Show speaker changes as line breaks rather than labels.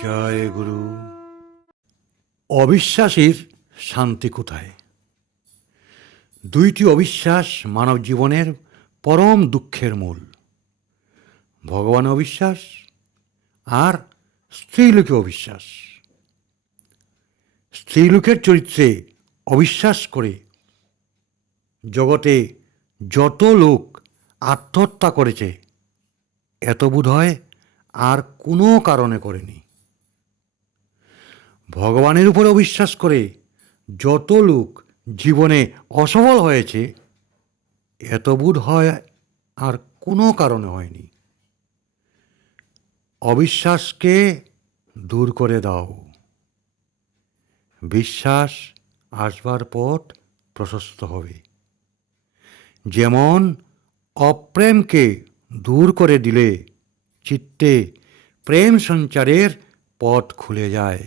জয় গুরু। অবিশ্বাসীর শান্তি কোথায়? দুইটি অবিশ্বাস মানব জীবনের পরম দুঃখের মূল। ভগবান অবিশ্বাস আর স্ত্রীলোকে অবিশ্বাস। স্ত্রীলোকের চরিত্রে অবিশ্বাস করে জগতে যত লোক আত্মহত্যা করেছে, এত বোধ হয় আর কোনো কারণে করেনি। ভগবানের উপরে অবিশ্বাস করে যত লোক জীবনে অসফল হয়েছে, এত বোধ হয় আর কোনো কারণে হয়নি। অবিশ্বাসকে দূর করে দাও। বিশ্বাস আসবার পথ প্রশস্ত হবে। যেমন অপ্রেমকে দূর করে দিলে চিত্তে প্রেম সঞ্চারের পথ খুলে যায়।